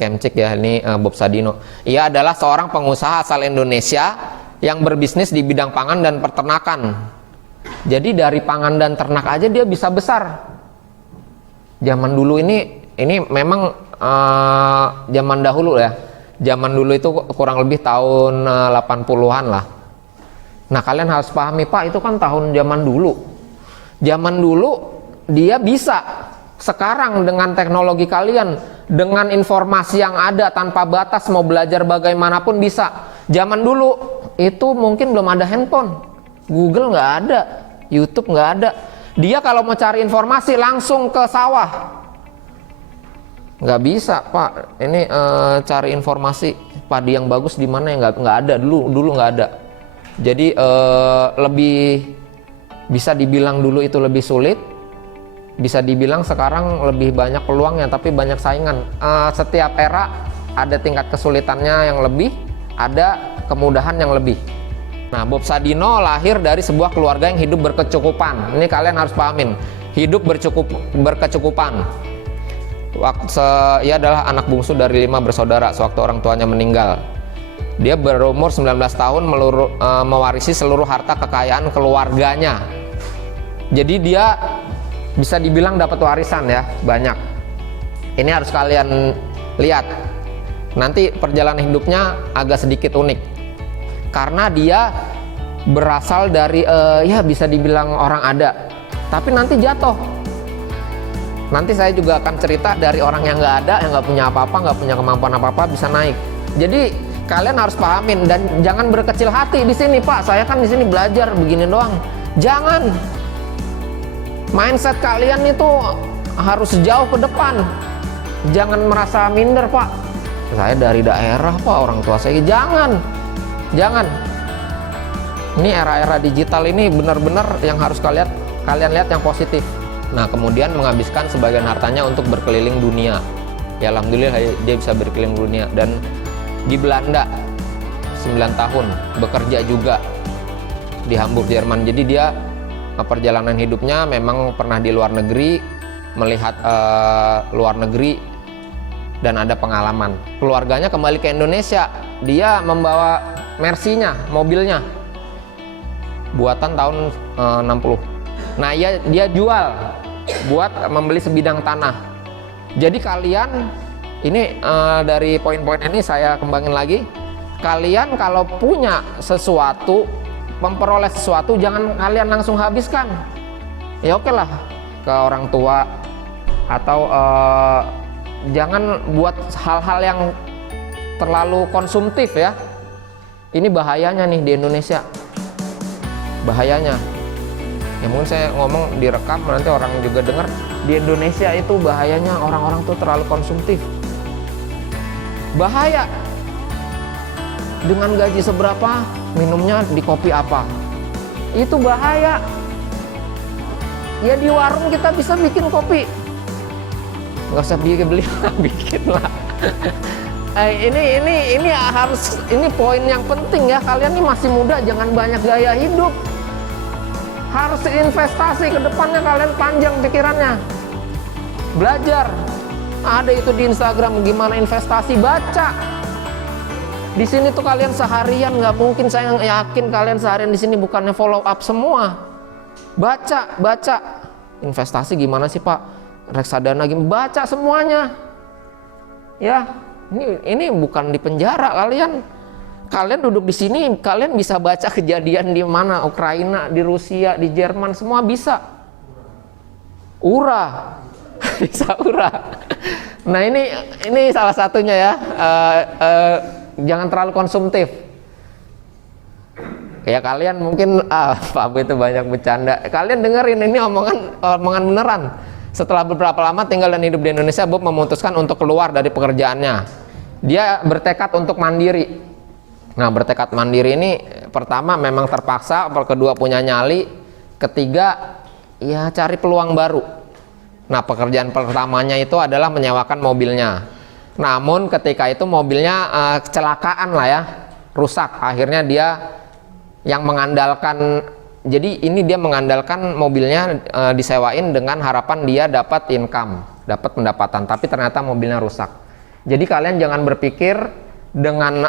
Kemcik ya, ini Bob Sadino. Ia adalah seorang pengusaha asal Indonesia yang berbisnis di bidang pangan dan peternakan. Jadi dari pangan dan ternak aja dia bisa besar. Zaman dulu ini memang zaman dahulu ya. Zaman dulu itu kurang lebih tahun 80-an lah. Nah, kalian harus pahami, Pak, itu kan tahun zaman dulu. Zaman dulu dia bisa. Sekarang dengan teknologi kalian, dengan informasi yang ada tanpa batas, mau belajar bagaimanapun bisa. Zaman dulu itu mungkin belum ada handphone, Google nggak ada, YouTube nggak ada. Dia kalau mau cari informasi langsung ke sawah. Nggak bisa, Pak, ini cari informasi padi yang bagus di mana, yang nggak ada dulu nggak ada. Jadi lebih bisa dibilang dulu itu lebih sulit, bisa dibilang sekarang lebih banyak peluangnya tapi banyak saingan. Setiap era ada tingkat kesulitannya yang lebih, ada kemudahan yang lebih. Nah, Bob Sadino lahir dari sebuah keluarga yang hidup berkecukupan. Ini kalian harus pahamin, hidup berkecukupan. Ia adalah anak bungsu dari 5 bersaudara sewaktu orang tuanya meninggal. Dia berumur 19 tahun mewarisi seluruh harta kekayaan keluarganya. Jadi dia bisa dibilang dapat warisan ya, banyak. Ini harus kalian lihat. Nanti perjalanan hidupnya agak sedikit unik. Karena dia berasal dari ya bisa dibilang orang ada, tapi nanti jatuh. Nanti saya juga akan cerita dari orang yang nggak ada, yang nggak punya apa-apa, nggak punya kemampuan apa-apa bisa naik. Jadi kalian harus pahamin dan jangan berkecil hati di sini, Pak. Saya kan di sini belajar begini doang. Jangan. Mindset kalian itu harus jauh ke depan. Jangan merasa minder, Pak. Saya dari daerah, Pak. Orang tua saya jangan. Ini era-era digital ini benar-benar yang harus kalian lihat yang positif. Nah, kemudian menghabiskan sebagian hartanya untuk berkeliling dunia. Ya, alhamdulillah dia bisa berkeliling dunia. Dan di Belanda 9 tahun bekerja juga di Hamburg, Jerman. Jadi dia perjalanan hidupnya memang pernah di luar negeri, melihat luar negeri dan ada pengalaman. Keluarganya kembali ke Indonesia. Dia membawa Mercy-nya, mobilnya buatan tahun 60. Nah, dia jual buat membeli sebidang tanah. Jadi kalian ini dari poin-poin ini saya kembangin lagi. Kalian kalau punya sesuatu, memperoleh sesuatu, jangan kalian langsung habiskan. Ya oke lah ke orang tua, atau jangan buat hal-hal yang terlalu konsumtif ya. Ini bahayanya nih di Indonesia. Bahayanya. Ya mungkin saya ngomong direkam nanti orang juga dengar. Di Indonesia itu bahayanya orang-orang tuh terlalu konsumtif. Bahaya. Dengan gaji seberapa minumnya di kopi apa? Itu bahaya. Ya di warung kita bisa bikin kopi. Nggak usah beli bikin lah. Ini harus, ini poin yang penting ya. Kalian ini masih muda, jangan banyak gaya hidup. Harus investasi ke depannya, kalian panjang pikirannya. Belajar. Ada itu di Instagram gimana investasi, baca. Di sini tuh kalian seharian nggak mungkin, saya yakin kalian seharian di sini bukannya follow up semua. Baca. Investasi gimana sih, Pak? Reksadana gimana? Baca semuanya. Ya, ini bukan di penjara kalian. Kalian duduk di sini, kalian bisa baca kejadian di mana, Ukraina, di Rusia, di Jerman, semua bisa. Bisa urah. Nah ini salah satunya ya. Jangan terlalu konsumtif. Ya kalian mungkin Pak Abu itu banyak bercanda. Kalian dengerin ini omongan beneran. Setelah beberapa lama tinggal dan hidup di Indonesia, Bob memutuskan untuk keluar dari pekerjaannya. Dia bertekad untuk mandiri. Nah, bertekad mandiri ini pertama memang terpaksa, kedua punya nyali, ketiga ya cari peluang baru. Nah, pekerjaan pertamanya itu adalah menyewakan mobilnya. Namun ketika itu mobilnya kecelakaan lah ya, rusak. Akhirnya dia yang mengandalkan, jadi ini dia mengandalkan mobilnya disewain dengan harapan dia dapat income, dapat pendapatan, tapi ternyata mobilnya rusak. Jadi kalian jangan berpikir dengan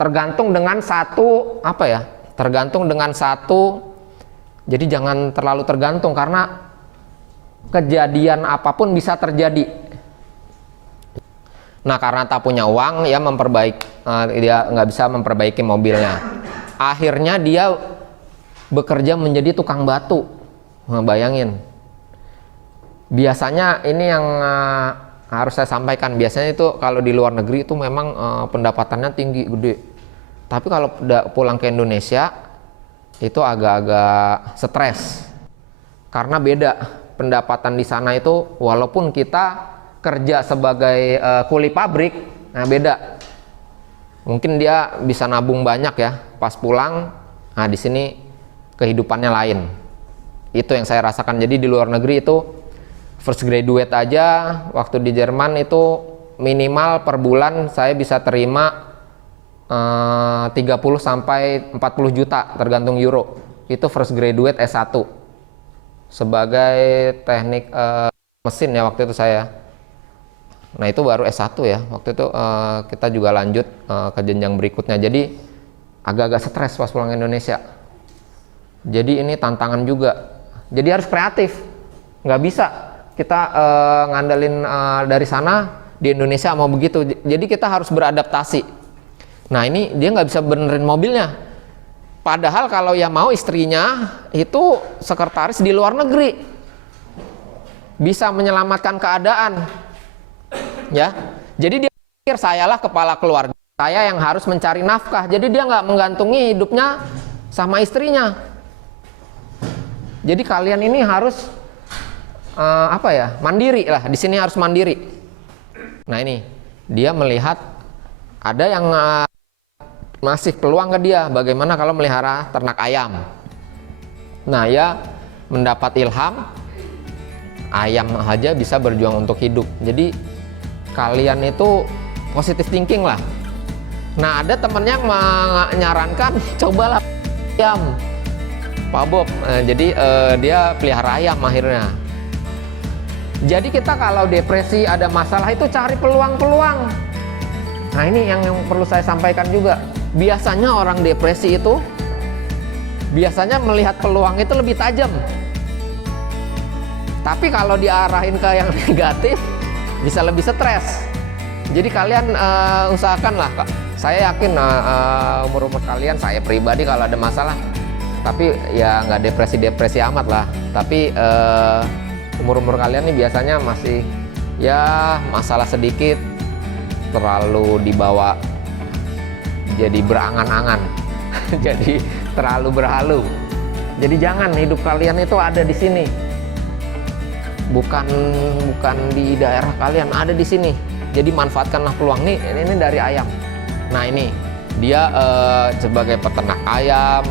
tergantung dengan satu apa ya? Tergantung dengan satu. Jadi jangan terlalu tergantung karena kejadian apapun bisa terjadi. Nah, karena tak punya uang ya dia nggak bisa memperbaiki mobilnya. Akhirnya dia bekerja menjadi tukang batu. Nah, bayangin. Biasanya ini yang harus saya sampaikan, biasanya itu kalau di luar negeri itu memang pendapatannya tinggi, gede. Tapi kalau pulang ke Indonesia itu agak-agak stres. Karena beda pendapatan di sana itu, walaupun kita kerja sebagai kuli pabrik, nah beda. Mungkin dia bisa nabung banyak ya, pas pulang, nah di sini kehidupannya lain. Itu yang saya rasakan. Jadi di luar negeri itu first graduate aja waktu di Jerman itu minimal per bulan saya bisa terima 30 sampai 40 juta tergantung euro. Itu first graduate S1 sebagai teknik mesin ya waktu itu saya. Nah itu baru S1 ya waktu itu. Kita juga lanjut ke jenjang berikutnya. Jadi agak-agak stres pas pulang Indonesia. Jadi ini tantangan juga. Jadi harus kreatif. Nggak bisa kita ngandelin dari sana di Indonesia mau begitu. Jadi kita harus beradaptasi. Nah ini dia nggak bisa benerin mobilnya. Padahal kalau yang mau istrinya itu sekretaris di luar negeri, bisa menyelamatkan keadaan. Ya, jadi dia pikir sayalah kepala keluarga, saya yang harus mencari nafkah. Jadi dia nggak menggantungi hidupnya sama istrinya. Jadi kalian ini harus mandiri lah. Di sini harus mandiri. Nah ini dia melihat ada yang masih peluang ke dia. Bagaimana kalau melihara ternak ayam? Nah ya mendapat ilham, ayam aja bisa berjuang untuk hidup. Jadi kalian itu positive thinking lah. Nah ada temennya yang menyarankan cobalah ayam, Pak Bob. Jadi dia pelihara ayam akhirnya. Jadi kita kalau depresi ada masalah itu cari peluang-peluang. Nah ini yang perlu saya sampaikan juga. Biasanya orang depresi itu biasanya melihat peluang itu lebih tajam. Tapi kalau diarahin ke yang negatif bisa lebih stres. Jadi kalian usahakan lah. Saya yakin umur-umur kalian, saya pribadi kalau ada masalah, tapi ya nggak depresi-depresi amat lah. Tapi umur-umur kalian nih biasanya masih ya masalah sedikit terlalu dibawa jadi berangan-angan. Jadi terlalu berhalu. Jadi jangan, hidup kalian itu ada di sini. Bukan di daerah kalian, ada di sini. Jadi manfaatkanlah peluang nih. Ini dari ayam. Nah ini dia sebagai peternak ayam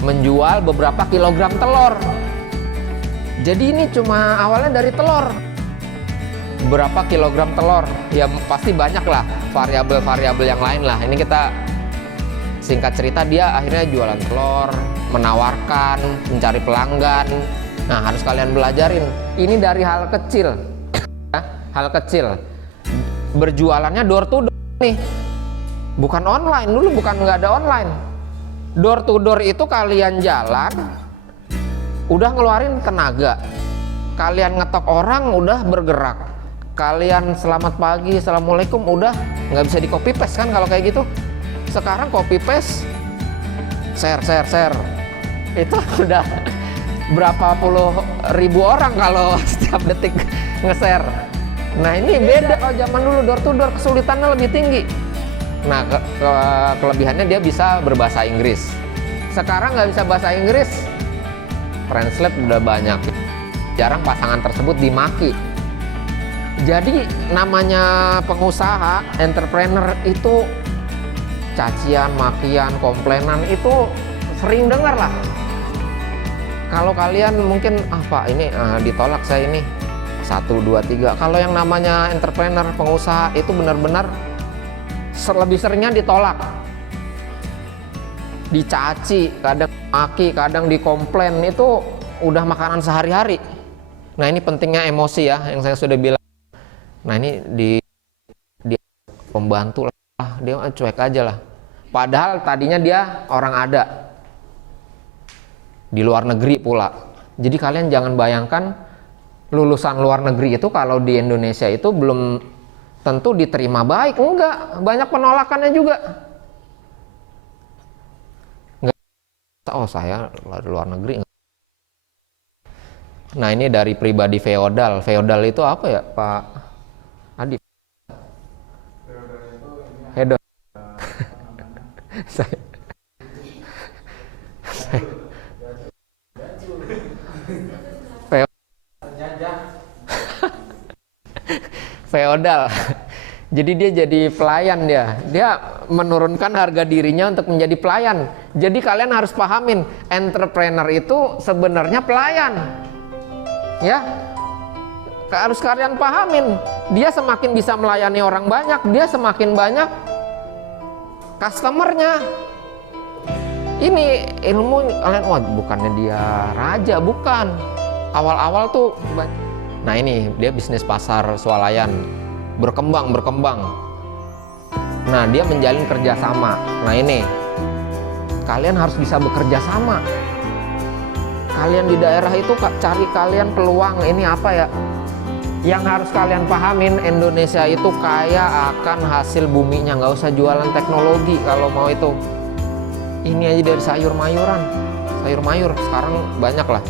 menjual beberapa kilogram telur. Jadi ini cuma awalnya dari telur. Berapa kilogram telur? Ya pasti banyak lah variabel-variabel yang lain lah. Ini kita singkat cerita, dia akhirnya jualan telur, menawarkan, mencari pelanggan. Nah harus kalian belajarin. Ini dari hal kecil, hal kecil. Berjualannya door to door nih, bukan online. Dulu bukan nggak ada online. Door to door itu kalian jalan, udah ngeluarin tenaga. Kalian ngetok orang udah bergerak. Kalian selamat pagi, assalamualaikum, udah nggak bisa di copy paste kan kalau kayak gitu. Sekarang copy paste, share. Itu udah berapa puluh ribu orang kalau setiap detik nge-share. Nah ini beda kalau zaman dulu door to door, kesulitannya lebih tinggi. Nah kelebihannya dia bisa berbahasa Inggris. Sekarang nggak bisa bahasa Inggris, translate udah banyak. Jarang pasangan tersebut dimaki. Jadi namanya pengusaha, entrepreneur itu cacian, makian, komplainan itu sering dengar lah. Kalau kalian mungkin Pak ini ditolak saya ini 1, 2, 3. Kalau yang namanya entrepreneur, pengusaha itu benar-benar lebih seringnya ditolak, dicaci, kadang maki, kadang dikomplain. Itu udah makanan sehari-hari. Nah ini pentingnya emosi ya, yang saya sudah bilang. Nah ini dia pembantu lah, dia cuek aja lah. Padahal tadinya dia orang ada di luar negeri pula. Jadi kalian jangan bayangkan lulusan luar negeri itu kalau di Indonesia itu belum tentu diterima baik. Enggak, banyak penolakannya juga. Enggak, oh saya dari luar negeri. Nah ini dari pribadi feodal. Feodal itu apa ya Pak Adi? Hedon. Saya feodal. Jadi dia jadi pelayan, dia menurunkan harga dirinya untuk menjadi pelayan. Jadi kalian harus pahamin, entrepreneur itu sebenarnya pelayan. Ya. Harus kalian pahamin, dia semakin bisa melayani orang banyak, dia semakin banyak customernya. Ini ilmu kalian, wah bukannya dia raja, bukan. Awal-awal tuh, nah ini dia bisnis pasar swalayan, berkembang. Nah dia menjalin kerjasama. Nah ini, kalian harus bisa bekerja sama. Kalian di daerah itu cari kalian peluang, ini apa ya? Yang harus kalian pahamin, Indonesia itu kaya akan hasil buminya, nggak usah jualan teknologi kalau mau itu. Ini aja dari sayur mayur sekarang banyak lah.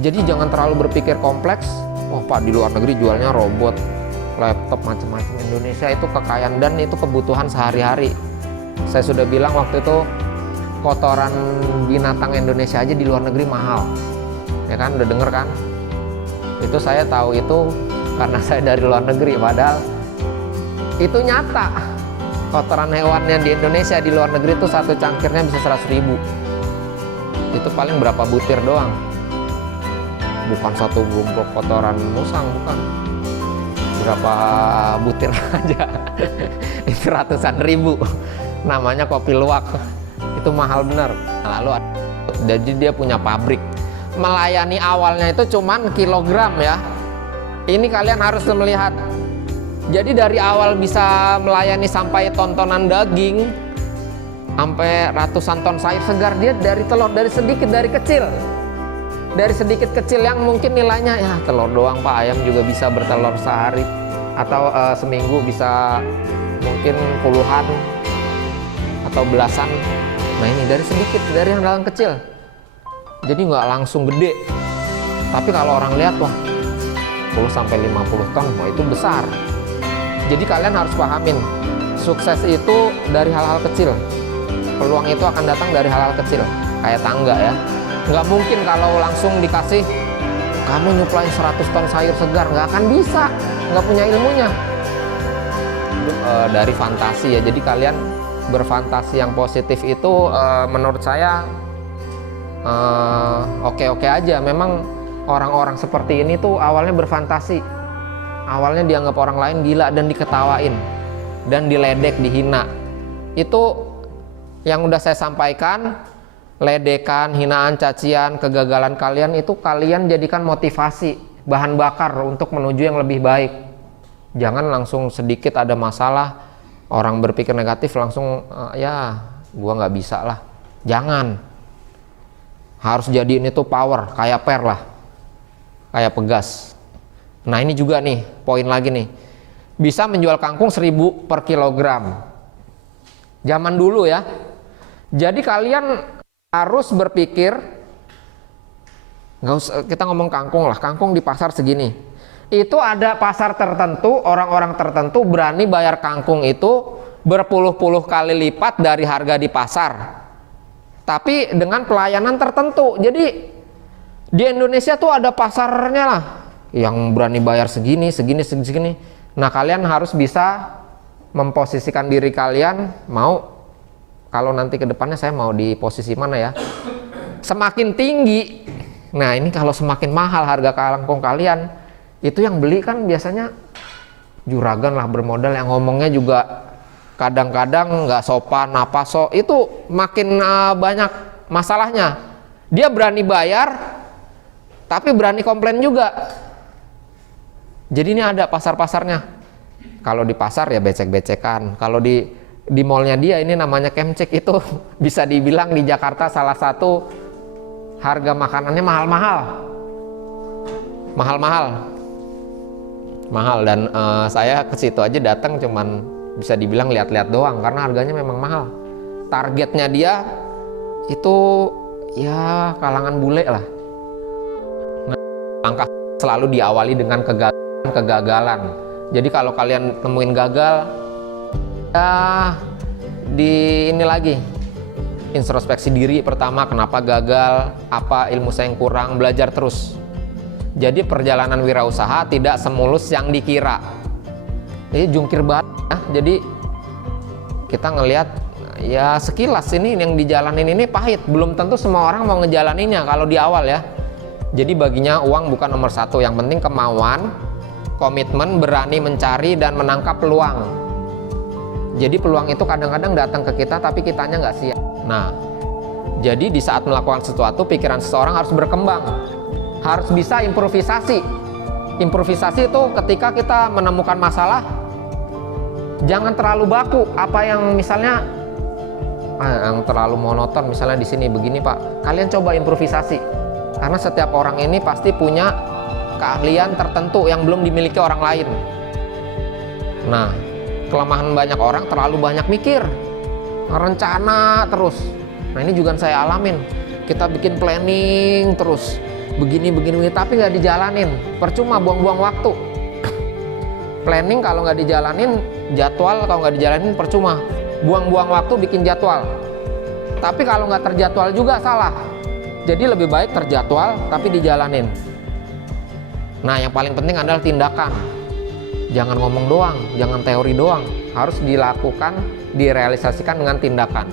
Jadi jangan terlalu berpikir kompleks. Oh Pak, di luar negeri jualnya robot, laptop, macam-macam. Indonesia itu kekayaan dan itu kebutuhan sehari-hari. Saya sudah bilang waktu itu, kotoran binatang Indonesia aja di luar negeri mahal. Ya kan, udah denger kan? Itu saya tahu itu karena saya dari luar negeri, padahal itu nyata. Kotoran hewannya di Indonesia di luar negeri itu satu cangkirnya bisa 100.000. Itu paling berapa butir doang, bukan satu bungkuk kotoran musang, bukan, berapa butir aja. Itu ratusan ribu. Namanya kopi luwak, itu mahal bener. Lalu jadi dia punya pabrik, melayani awalnya itu cuman kilogram ya. Ini kalian harus melihat. Jadi dari awal bisa melayani sampai tontonan daging, sampai ratusan ton sayur segar, dia dari telur, dari sedikit kecil yang mungkin nilainya ya telur doang Pak, ayam juga bisa bertelur sehari atau seminggu bisa mungkin puluhan atau belasan. Nah ini dari sedikit, dari yang dalam kecil, jadi nggak langsung gede. Tapi kalau orang lihat wah 10-50 ton, wah itu besar. Jadi kalian harus pahamin, sukses itu dari hal-hal kecil. Peluang itu akan datang dari hal-hal kecil, kayak tangga ya. Nggak mungkin kalau langsung dikasih, kamu nyuplai 100 ton sayur segar, nggak akan bisa, nggak punya ilmunya. Dari fantasi ya, jadi kalian berfantasi yang positif itu menurut saya oke-oke aja. Memang orang-orang seperti ini tuh awalnya berfantasi. Awalnya dianggap orang lain gila dan diketawain dan diledek, dihina. Itu yang udah saya sampaikan, ledekan, hinaan, cacian, kegagalan kalian itu kalian jadikan motivasi, bahan bakar untuk menuju yang lebih baik. Jangan langsung sedikit ada masalah, orang berpikir negatif langsung ya gua nggak bisa lah. Jangan. Harus jadiin itu power, kayak per lah, kayak pegas. Nah ini juga nih, poin lagi nih, bisa menjual kangkung 1.000 per kilogram. Zaman dulu ya. Jadi kalian harus berpikir, nggak usah kita ngomong kangkung lah, kangkung di pasar segini. Itu ada pasar tertentu, orang-orang tertentu berani bayar kangkung itu berpuluh-puluh kali lipat dari harga di pasar. Tapi dengan pelayanan tertentu. Jadi di Indonesia tuh ada pasarnya lah, yang berani bayar segini. Nah kalian harus bisa memposisikan diri kalian, mau kalau nanti ke depannya saya mau di posisi mana ya, semakin tinggi. Nah ini kalau semakin mahal harga kangkung kalian, itu yang beli kan biasanya juragan lah, bermodal, yang ngomongnya juga kadang-kadang nggak sopan, itu makin banyak masalahnya. Dia berani bayar tapi berani komplain juga. Jadi ini ada pasar-pasarnya. Kalau di pasar ya becek-becekan. Kalau di mallnya dia ini namanya Kemcek itu bisa dibilang di Jakarta salah satu harga makanannya mahal-mahal. Mahal dan saya ke situ aja datang cuman bisa dibilang lihat-lihat doang karena harganya memang mahal. Targetnya dia itu ya kalangan bule lah. Nah, langkah selalu diawali dengan kegagalan. Jadi kalau kalian nemuin gagal, ya ini lagi introspeksi diri pertama, kenapa gagal, apa ilmu saya yang kurang, belajar terus. Jadi perjalanan wirausaha tidak semulus yang dikira. Jadi jungkir banget ya. Jadi kita ngelihat ya sekilas ini yang dijalanin ini pahit, belum tentu semua orang mau ngejalaninnya kalau di awal ya. Jadi baginya uang bukan nomor satu, yang penting kemauan, komitmen, berani mencari dan menangkap peluang. Jadi peluang itu kadang-kadang datang ke kita tapi kitanya nggak siap. Nah, jadi di saat melakukan sesuatu pikiran seseorang harus berkembang, harus bisa improvisasi. Improvisasi itu ketika kita menemukan masalah, jangan terlalu baku. Apa yang misalnya yang terlalu monoton, misalnya di sini begini Pak, kalian coba improvisasi. Karena setiap orang ini pasti punya keahlian tertentu yang belum dimiliki orang lain. Nah, kelemahan banyak orang terlalu banyak mikir, rencana terus. Nah ini juga saya alamin. Kita bikin planning terus, begini, tapi nggak dijalanin. Percuma, buang-buang waktu. Planning kalau nggak dijalanin, jadwal kalau nggak dijalanin percuma. Buang-buang waktu bikin jadwal. Tapi kalau nggak terjadwal juga salah. Jadi lebih baik terjadwal tapi dijalanin. Nah yang paling penting adalah tindakan. Jangan ngomong doang, jangan teori doang. Harus dilakukan, direalisasikan dengan tindakan.